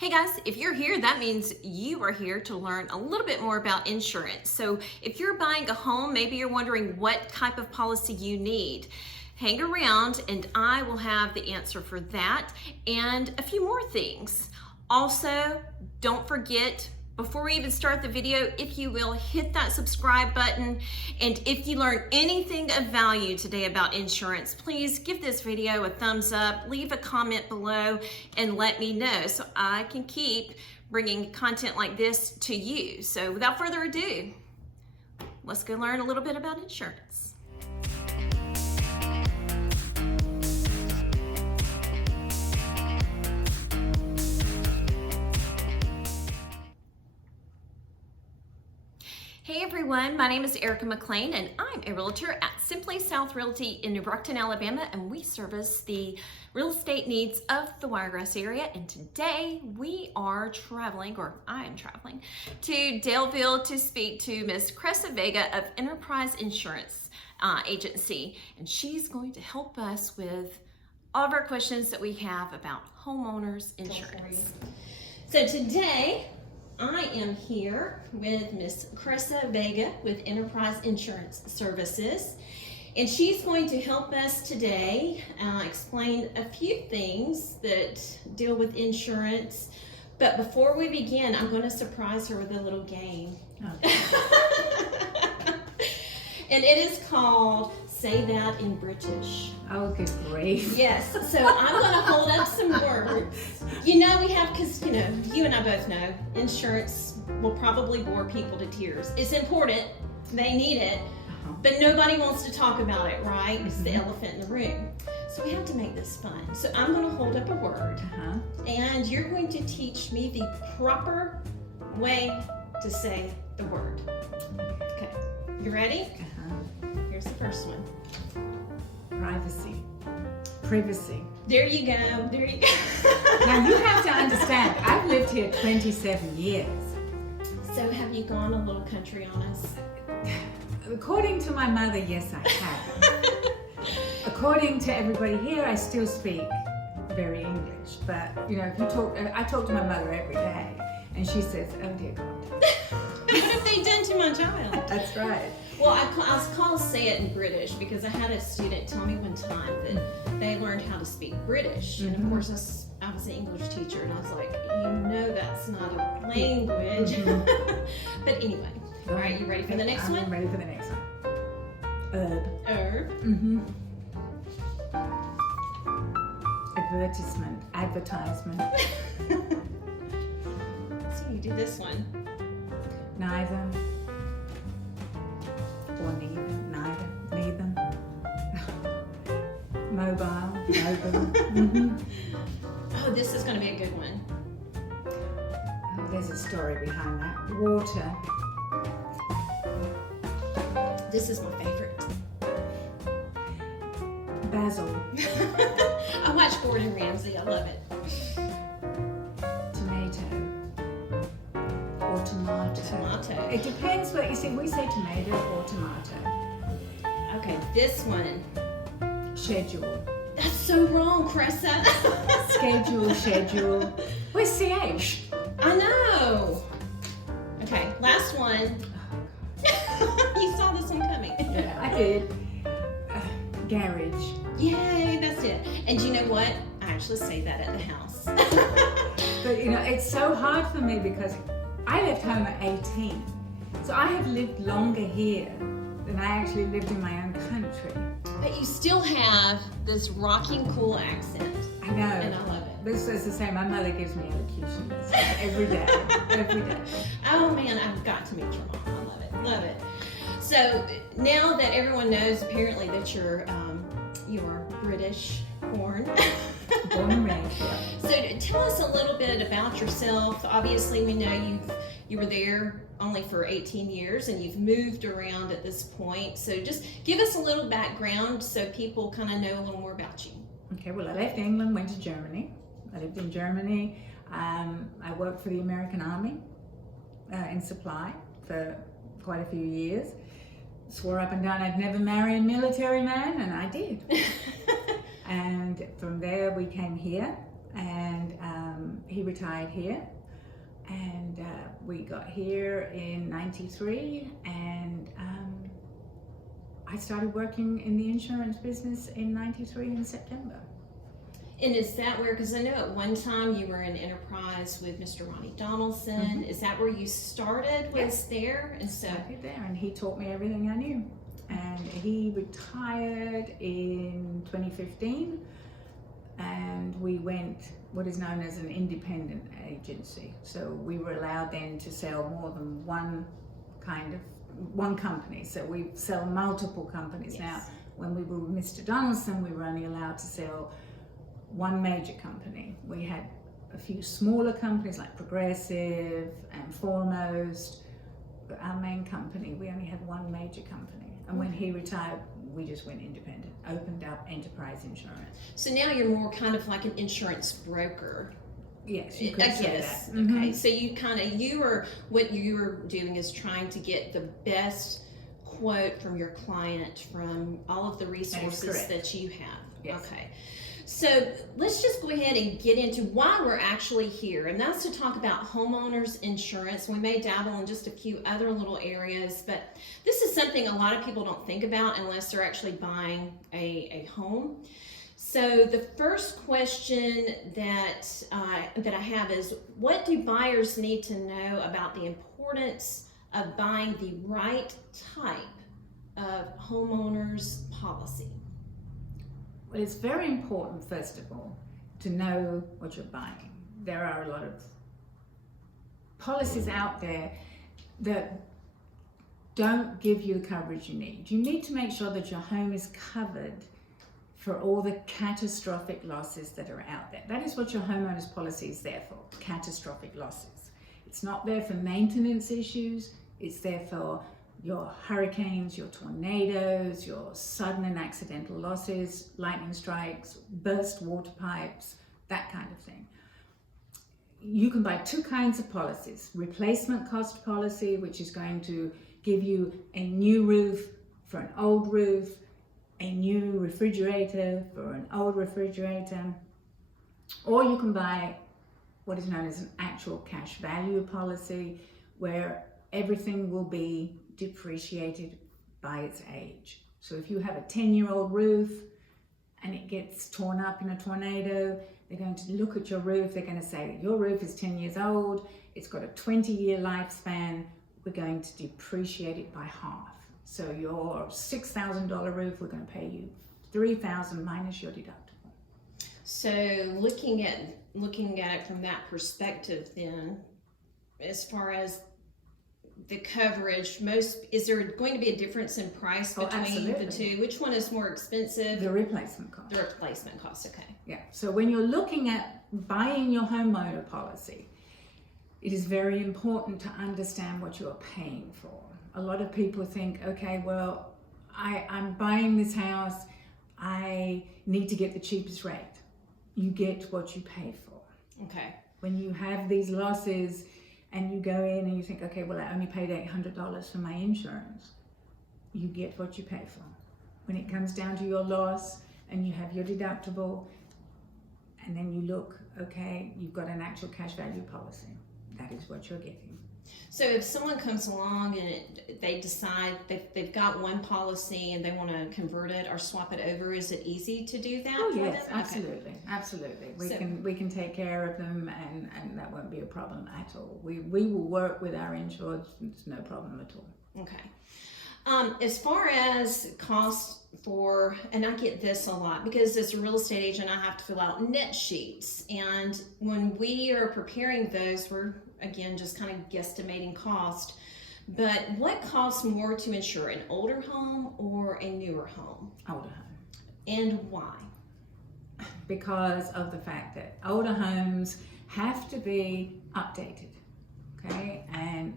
Hey guys, if you're here, that means you are here to learn a little bit more about insurance. So if you're buying a home, maybe you're wondering what type of policy you need. Hang around and I will have the answer for that and a few more things. Also, don't forget, before we even start the video, if you will, hit that subscribe button. And if you learned anything of value today about insurance, please give this video a thumbs up, leave a comment below, and let me know so I can keep bringing content like this to you. So without further ado, let's go learn a little bit about insurance. Hey everyone, my name is Erika McLean and I'm a realtor at Simply South Realty in Brockton, Alabama, and we service the real estate needs of the Wiregrass area. And today we are traveling, or I am traveling, to Daleville to speak to Miss Cressa Vega of Enterprise Insurance Agency. And she's going to help us with all of our questions that we have about homeowners insurance. So today, I am here with Miss Cressa Vega with Enterprise Insurance Services, and she's going to help us today explain a few things that deal with insurance. But before we begin, I'm going to surprise her with a little game. Okay. And it is called Say That in British. Oh, good grief. Yes, so I'm going to hold up some words. You know we have, because you and I both know, insurance will probably bore people to tears. It's important, they need it, but nobody wants to talk about it, right? It's the elephant in the room. So we have to make this fun. So I'm going to hold up a word, and you're going to teach me the proper way to say the word. Okay, you ready? Here's the first one. Privacy. There you go. There you go. Now you have to understand, I've lived here 27 years. So have you gone a little country on us? According to my mother, yes, I have. According to everybody here, I still speak very English. But if you talk, I talk to my mother every day, and she says, "Oh dear God." What have they done to my child? That's right. Well, I was called Say It in British because I had a student tell me one time that they learned how to speak British. And of course, I was an English teacher, and I was like, that's not a language. But anyway, all right, you ready for the next one? I'm ready for the next one. Herb. Advertisement. So you do this one. Neither. Or neither. Mobile. Oh, this is going to be a good one. Oh, there's a story behind that. Water. This is my favorite. Basil. I watch Gordon Ramsay. I love it. Tomato. Or tomato. Tomato. It depends what you say. We say tomato or tomato. Okay, this one. Schedule. That's so wrong, Cressa. Schedule. Where's CH? I know. Okay, last one. You saw this one coming. Yeah, I did. Garage. Yay, that's it. And you know what? I actually say that at the house. But it's so hard for me because I left home at 18. So I have lived longer here than I actually lived in my own country. But you still have this rocking cool accent. I know. And I love it. This is the same. My mother gives me elocution lessons every day. Oh man, I've got to meet your mom. I love it. Love it. So now that everyone knows apparently that you're British born. Born and raised, yeah. So tell us a little bit about yourself. Obviously we know you were there only for 18 years and you've moved around at this point. So just give us a little background so people kind of know a little more about you. Okay, well I left England, went to Germany. I lived in Germany. I worked for the American Army in supply for quite a few years. Swore up and down I'd never marry a military man, and I did. And from there we came here, and he retired here. And we got here in '93, and I started working in the insurance business in '93 in September. And is that where, because I know at one time you were in enterprise with Mr. Ronnie Donaldson, is that where you started, was there? And so Started there, and he taught me everything I knew. And he retired in 2015, and we went what is known as an independent agency. So we were allowed then to sell more than one company. So we sell multiple companies. Yes. Now, when we were with Mr. Donaldson, we were only allowed to sell one major company. We had a few smaller companies like Progressive and Foremost, but our main company, we only had one major company. And when he retired, we just went independent, opened up enterprise insurance. So now you're more kind of like an insurance broker. Yes, you could I say guess. that. Okay, so what you're doing is trying to get the best quote from your client from all of the resources that you have. Yes. Okay. So let's just go ahead and get into why we're actually here, and that's to talk about homeowners insurance. We may dabble in just a few other little areas, but this is something a lot of people don't think about unless they're actually buying a home. So the first question that I have is, what do buyers need to know about the importance of buying the right type of homeowners policy? Well, it's very important, first of all, to know what you're buying. There are a lot of policies out there that don't give you the coverage you need. You need to make sure that your home is covered for all the catastrophic losses that are out there. That is what your homeowner's policy is there for, catastrophic losses. It's not there for maintenance issues, it's there for your hurricanes, your tornadoes, your sudden and accidental losses, lightning strikes, burst water pipes, that kind of thing. You can buy two kinds of policies. Replacement cost policy, which is going to give you a new roof for an old roof, a new refrigerator for an old refrigerator, or you can buy what is known as an actual cash value policy, where everything will be depreciated by its age. So if you have a 10-year-old roof and it gets torn up in a tornado, they're going to look at your roof, they're going to say, your roof is 10 years old, it's got a 20-year lifespan, we're going to depreciate it by half. So your $6,000 roof, we're going to pay you $3,000 minus your deductible. So looking at it from that perspective, then, as far as the coverage, is there going to be a difference in price between the two? Which one is more expensive? The replacement cost. The replacement cost, okay. Yeah, so when you're looking at buying your homeowner policy, it is very important to understand what you're paying for. A lot of people think, okay, well, I'm buying this house, I need to get the cheapest rate. You get what you pay for. Okay. When you have these losses, and you go in and you think, okay, well, I only paid $800 for my insurance. You get what you pay for. When it comes down to your loss and you have your deductible, and then you look, okay, you've got an actual cash value policy. That is what you're getting. So if someone comes along and they decide they've got one policy and they want to convert it or swap it over, is it easy to do that? Oh for yes, them? absolutely, Okay. absolutely. We can take care of them, and that won't be a problem at all. We will work with our insured. It's no problem at all. Okay. As far as cost for, and I get this a lot because as a real estate agent, I have to fill out net sheets, and when we are preparing those, we're again just kind of guesstimating cost. But what costs more to insure, an older home or a newer home? Older home. And why? Because of the fact that older homes have to be updated, okay? And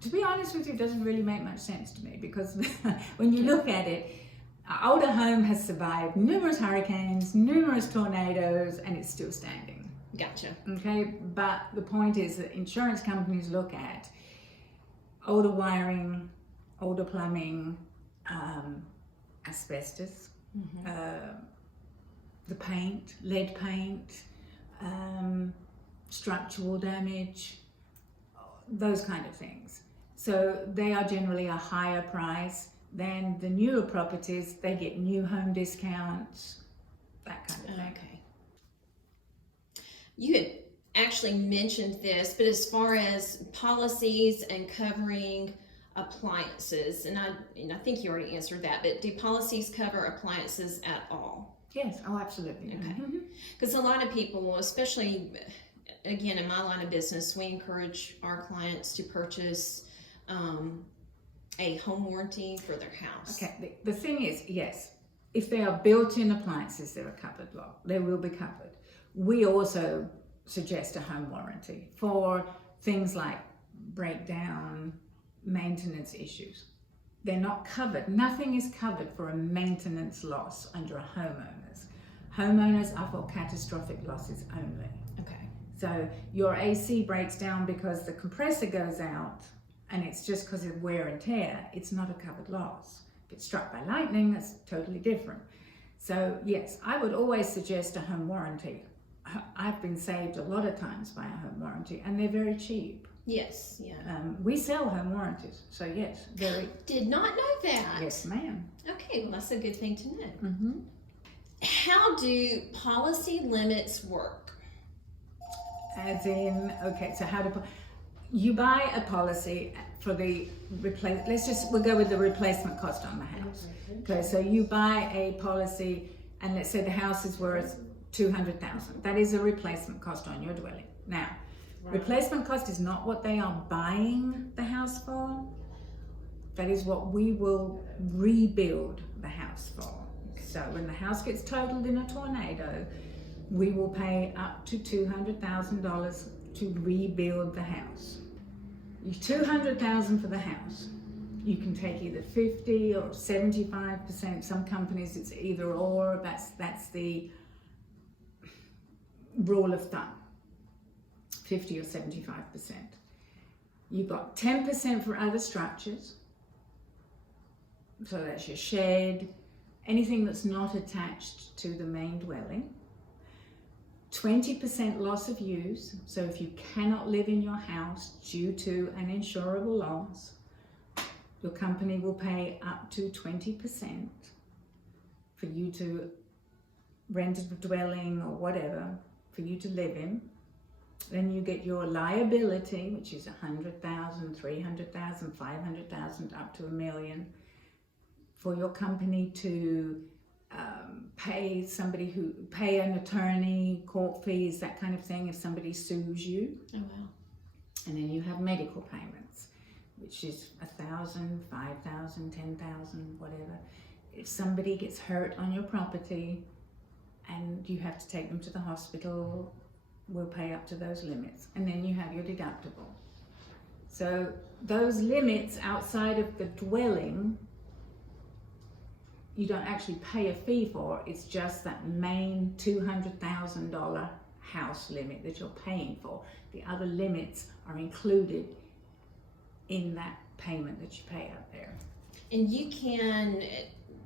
to be honest with you, it doesn't really make much sense to me, because when you look at it, an older home has survived numerous hurricanes, numerous tornadoes, and it's still standing. Gotcha. Okay, but the point is that insurance companies look at older wiring, older plumbing, asbestos, the paint, lead paint, structural damage, those kind of things. So they are generally a higher price than the newer properties. They get new home discounts, that kind of thing. Okay. You had actually mentioned this, but as far as policies and covering appliances, and I think you already answered that, but do policies cover appliances at all? Yes, oh, absolutely. Okay. Because a lot of people, especially again in my line of business, we encourage our clients to purchase a home warranty for their house. Okay, the thing is, yes, if they are built-in appliances, they're a covered lot. They will be covered. We also suggest a home warranty for things like breakdown, maintenance issues. They're not covered. Nothing is covered for a maintenance loss under a homeowner's. Homeowners are for catastrophic losses only. Okay. So your AC breaks down because the compressor goes out and it's just because of wear and tear, it's not a covered loss. If it's struck by lightning, that's totally different. So yes, I would always suggest a home warranty. I've been saved a lot of times by a home warranty, and they're very cheap. Yes, yeah. We sell home warranties, so yes, very. Did not know that. Yes, ma'am. Okay, well that's a good thing to know. Mm-hmm. How do policy limits work? As in, okay, so how do you buy a policy for the we'll go with the replacement cost on the house. Okay, so you buy a policy, and let's say the house is worth $200,000. That is a replacement cost on your dwelling. Now, replacement cost is not what they are buying the house for. That is what we will rebuild the house for. So when the house gets totaled in a tornado, we will pay up to $200,000 to rebuild the house. $200,000 for the house. You can take either 50 or 75%. Some companies it's either or. That's the rule of thumb. 50 or 75%. You've got 10% for other structures. So that's your shed, anything that's not attached to the main dwelling. 20% loss of use. So if you cannot live in your house due to an insurable loss, your company will pay up to 20% for you to rent a dwelling or whatever for you to live in. Then you get your liability, which is $100,000, $300,000, $500,000, up to $1 million, for your company to pay an attorney, court fees, that kind of thing, if somebody sues you. Oh wow. And then you have medical payments, which is $1,000, $5,000, $10,000, whatever. If somebody gets hurt on your property and you have to take them to the hospital, we'll pay up to those limits. And then you have your deductible. So those limits outside of the dwelling, you don't actually pay a fee for. It's just that main $200,000 house limit that you're paying for. The other limits are included in that payment that you pay out there. And you can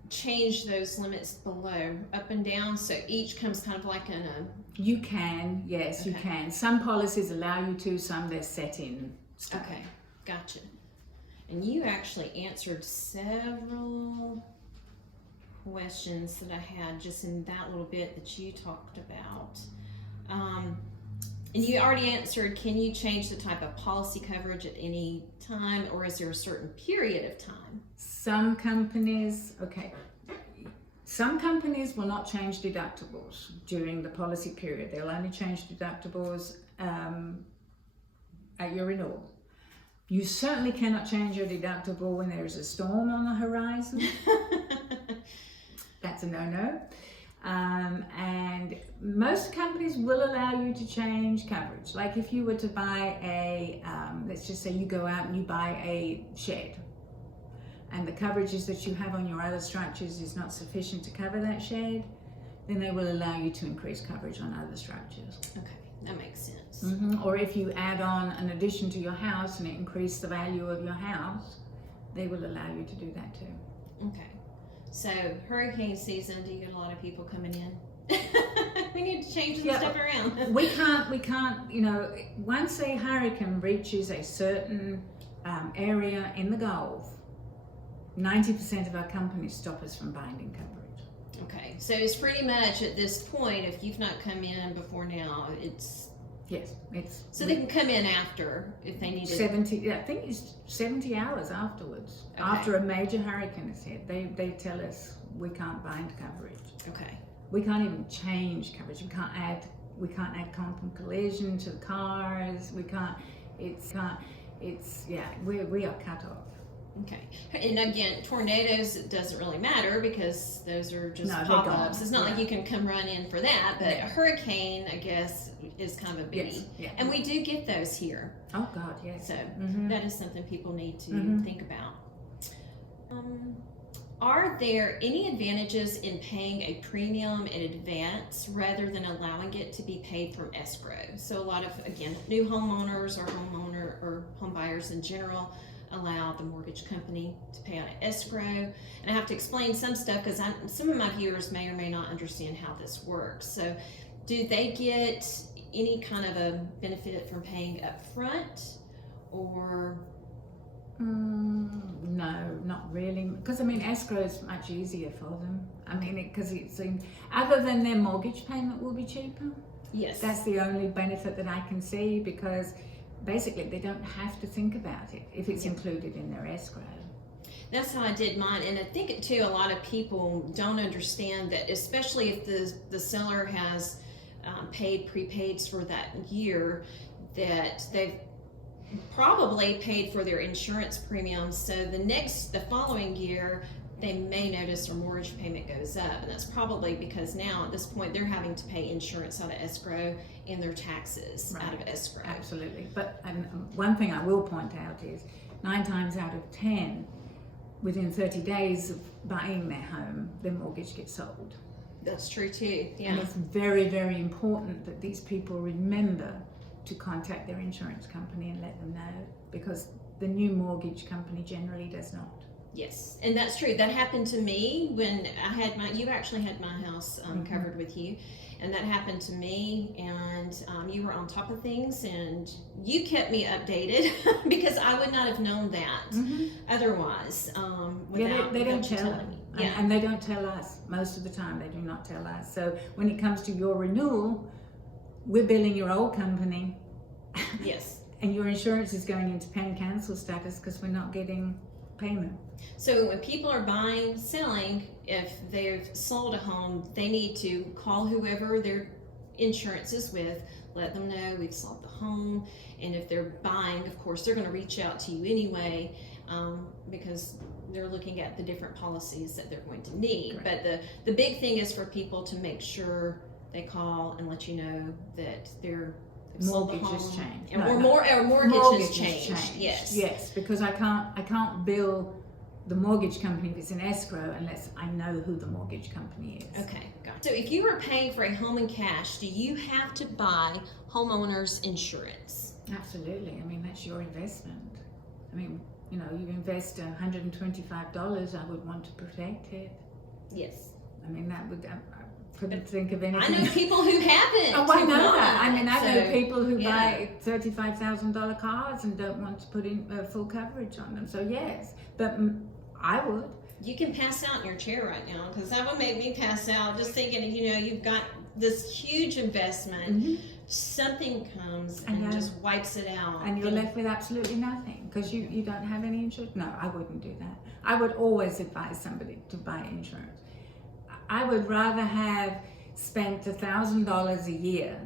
change those limits below, up and down, so each comes kind of like in a... You can, yes, Okay. you can. Some policies allow you to, some they're set in stone. Okay, gotcha. And you actually answered several questions that I had just in that little bit that you talked about. And you already answered, can you change the type of policy coverage at any time, or is there a certain period of time? Some companies will not change deductibles during the policy period. They'll only change deductibles at your renewal. You certainly cannot change your deductible when there's a storm on the horizon. That's a no-no. And most companies will allow you to change coverage. Like if you were to buy let's just say you go out and you buy a shed, and the coverages that you have on your other structures is not sufficient to cover that shed, then they will allow you to increase coverage on other structures. Okay, that makes sense. Mm-hmm. Or if you add on an addition to your house and it increases the value of your house, they will allow you to do that too. Okay. So hurricane season, do you get a lot of people coming in? We need to change some Yeah. stuff around. we can't, you know, once a hurricane reaches a certain area in the Gulf, 90% of our companies stop us from binding coverage. Okay, so it's pretty much at this point, if you've not come in before now, it's Yes, it's so they can come in after if they need it. 70. Yeah, I think it's 70 hours afterwards. Okay. After a major hurricane is hit, they tell us we can't bind coverage. Okay. We can't even change coverage. We can't add comp and collision to the cars. We can't. We are cut off. Okay. And again, tornadoes, it doesn't really matter because those are just No, they're pop-ups. gone. It's not Yeah. like you can come run in for that, but Yeah. a hurricane, I guess, is kind of a biggie. Yes. Yeah. And we do get those here. Oh God, yes. So Mhm. that is something people need to Mhm. think about. Are there any advantages in paying a premium in advance rather than allowing it to be paid from escrow? So a lot of, again, new homeowners or home buyers in general allow the mortgage company to pay out an escrow. And I have to explain some stuff because some of my viewers may or may not understand how this works. So do they get any kind of a benefit from paying up front, or? No, not really. Because I mean, escrow is much easier for them. I mean, because it's other than their mortgage payment will be cheaper. Yes. That's the only benefit that I can see, because basically they don't have to think about it if it's included in their escrow. That's how I did mine, and I think too a lot of people don't understand that, especially if the seller has paid prepaids for that year, that they've probably paid for their insurance premiums. So the following year they may notice their mortgage payment goes up, and that's probably because now at this point they're having to pay insurance out of escrow and their taxes out of escrow. Absolutely. But one thing I will point out is 9 times out of 10, within 30 days of buying their home, their mortgage gets sold. That's true too. Yeah. And it's very, very important that these people remember to contact their insurance company and let them know, because the new mortgage company generally does not. Yes, and that's true. That happened to me when you actually had my house covered with you, and that happened to me, and you were on top of things, and you kept me updated because I would not have known that otherwise. Without, they don't without you tell telling them. me. Yeah. And they don't tell us. Most of the time they do not tell us. So when it comes to your renewal, we're billing your old company. Yes. And your insurance is going into pen cancel status because we're not getting payment. So when people are selling, if they've sold a home, they need to call whoever their insurance is with, let them know we've sold the home. And if they're buying, of course, they're going to reach out to you anyway, because they're looking at the different policies that they're going to need. Correct. But the big thing is for people to make sure they call and let you know that they've sold the Mortgage has home. changed. Or mortgage has changed. Yes. Yes, because I can't bill the mortgage company if it's in escrow unless I know who the mortgage company is. Okay, got it. So if you were paying for a home in cash, do you have to buy homeowners insurance? Absolutely. I mean, that's your investment. I mean, you know, you invest $125, I would want to protect it. Yes. I mean, that would, I couldn't think of anything. I know people who haven't. Oh, I who know don't. that. I mean, I know So, people who yeah. buy $35,000 cars and don't want to put in full coverage on them. So yes, but I would. You can pass out in your chair right now, because that would make me pass out just thinking, you know, you've got this huge investment, something comes and just wipes it out. And you're left with absolutely nothing because you don't have any insurance. No, I wouldn't do that. I would always advise somebody to buy insurance. I would rather have spent $1,000 a year,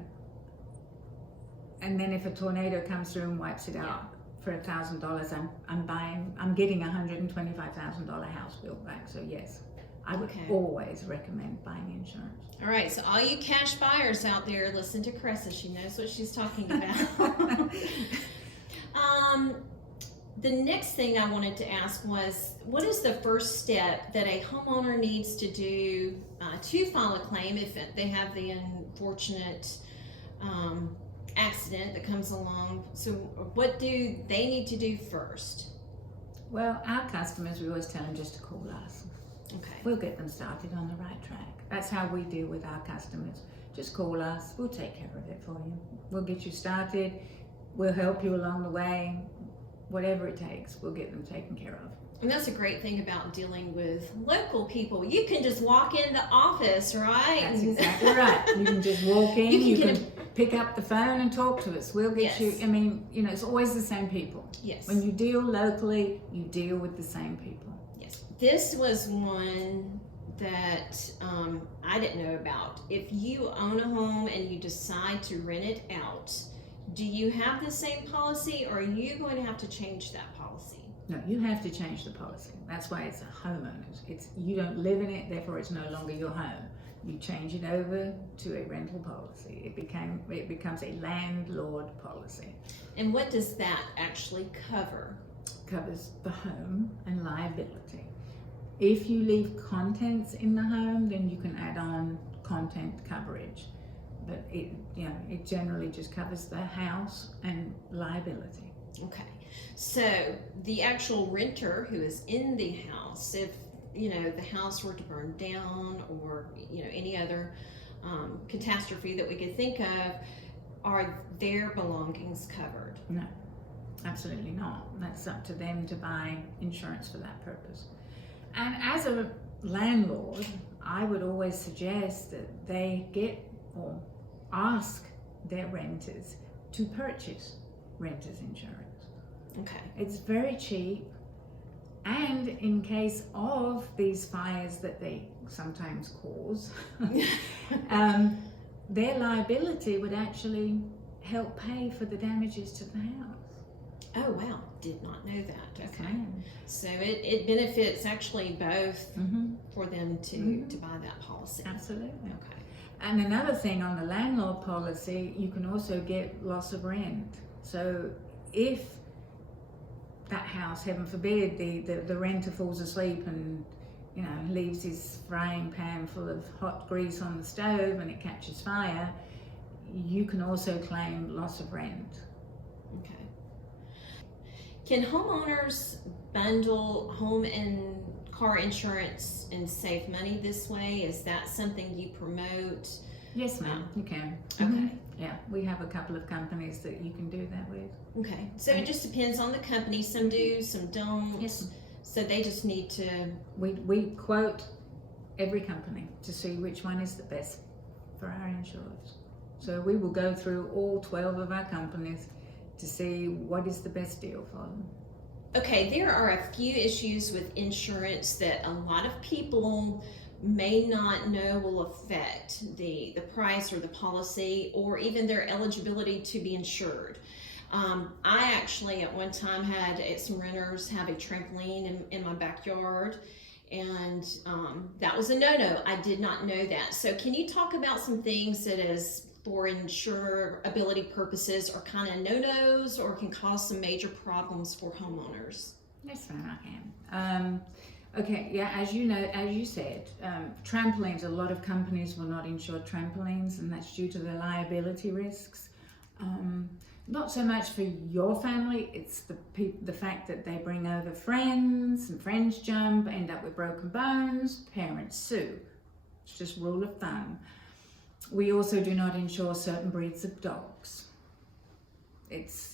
and then if a tornado comes through and wipes it out for $1,000, I'm getting $125,000 house bill back. So yes, I would always recommend buying insurance. All right, so all you cash buyers out there, listen to Cressa. She knows what she's talking about. The next thing I wanted to ask was, what is the first step that a homeowner needs to do to file a claim if they have the unfortunate accident that comes along? So what do they need to do first? Well, our customers, we always tell them just to call us. Okay. We'll get them started on the right track. That's how we deal with our customers. just call us. We'll take care of it for you. We'll get you started. We'll help you along the way. Whatever it takes, we'll get them taken care of. And that's a great thing about dealing with local people. You can just walk in the office, right? That's exactly right. You can just walk in, you can pick up the phone and talk to us. We'll get you, I mean, you know, it's always the same people. Yes. When you deal locally, you deal with the same people. Yes. This was one that I didn't know about. If you own a home and you decide to rent it out, do you have the same policy, or are you going to have to change that policy? No, you have to change the policy. That's why it's a homeowner's. It's, you don't live in it, therefore it's no longer your home. You change it over to a rental policy. It becomes a landlord policy. And what does that actually cover? Covers the home and liability. If you leave contents in the home, then you can add on content coverage. But it generally just covers the house and liability. Okay. So the actual renter who is in the house, if the house were to burn down, or any other catastrophe that we could think of, are their belongings covered? No, absolutely not. That's up to them to buy insurance for that purpose. And as a landlord, I would always suggest that they get or ask their renters to purchase renter's insurance. Okay. It's very cheap, and in case of these fires that they sometimes cause, their liability would actually help pay for the damages to the house. Oh wow, did not know that. Yes, Okay. ma'am. So it benefits actually both for them to buy that policy. Absolutely. Okay. And another thing on the landlord policy, you can also get loss of rent. So if that house, heaven forbid, the renter falls asleep and leaves his frying pan full of hot grease on the stove and it catches fire, you can also claim loss of rent. Okay. Can homeowners bundle home and car insurance and save money this way? Is that something you promote? Yes, ma'am, you can. Okay. Yeah, we have a couple of companies that you can do that with. Okay. So it just depends on the company. Some do, some don't. Yes. So they just need to... We quote every company to see which one is the best for our insurers. So we will go through all 12 of our companies to see what is the best deal for them. Okay, there are a few issues with insurance that a lot of people may not know will affect the price or the policy, or even their eligibility to be insured. I actually at one time had some renters have a trampoline in my backyard, and that was a no-no. I did not know that. So can you talk about some things that is for insurability purposes are kind of no-nos, or can cause some major problems for homeowners? Yes, ma'am, I can. Okay, yeah, as you said, trampolines, a lot of companies will not insure trampolines, and that's due to the liability risks. Not so much for your family, it's the fact that they bring over friends, and friends jump, end up with broken bones, parents sue. It's just rule of thumb. We also do not insure certain breeds of dogs. It's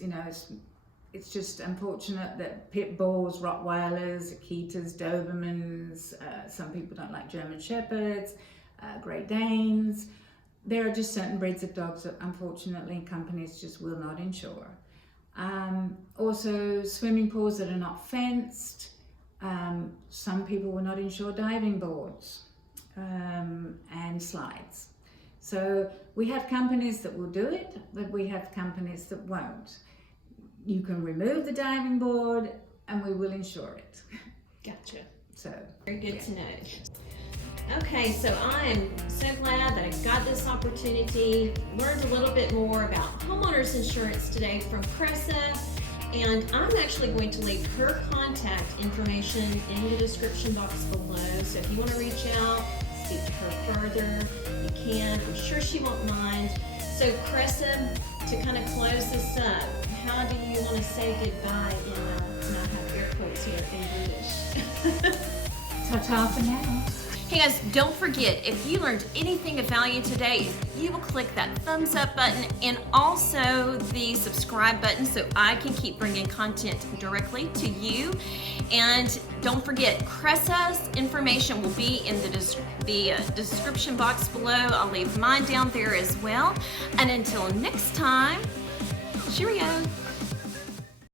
just unfortunate that pit bulls, Rottweilers, Akitas, Dobermans, some people don't like German Shepherds, Great Danes. There are just certain breeds of dogs that unfortunately companies just will not insure. Also swimming pools that are not fenced. Some people will not insure diving boards and slides. So we have companies that will do it, but we have companies that won't. You can remove the diving board and we will insure it. Gotcha. So very good to know. Okay, so I am so glad that I got this opportunity, learned a little bit more about homeowners insurance today from Cressa, and I'm actually going to leave her contact information in the description box below. So if you want to reach out, speak to her further, you can. I'm sure she won't mind. So Cressa, to kind of close this up, how do you want to say goodbye in, and I have air quotes here, in British? Ta-ta for now. Hey guys, don't forget, if you learned anything of value today, you will click that thumbs up button and also the subscribe button so I can keep bringing content directly to you. And don't forget, Cressa's information will be in the description box below. I'll leave mine down there as well. And until next time, cheerio.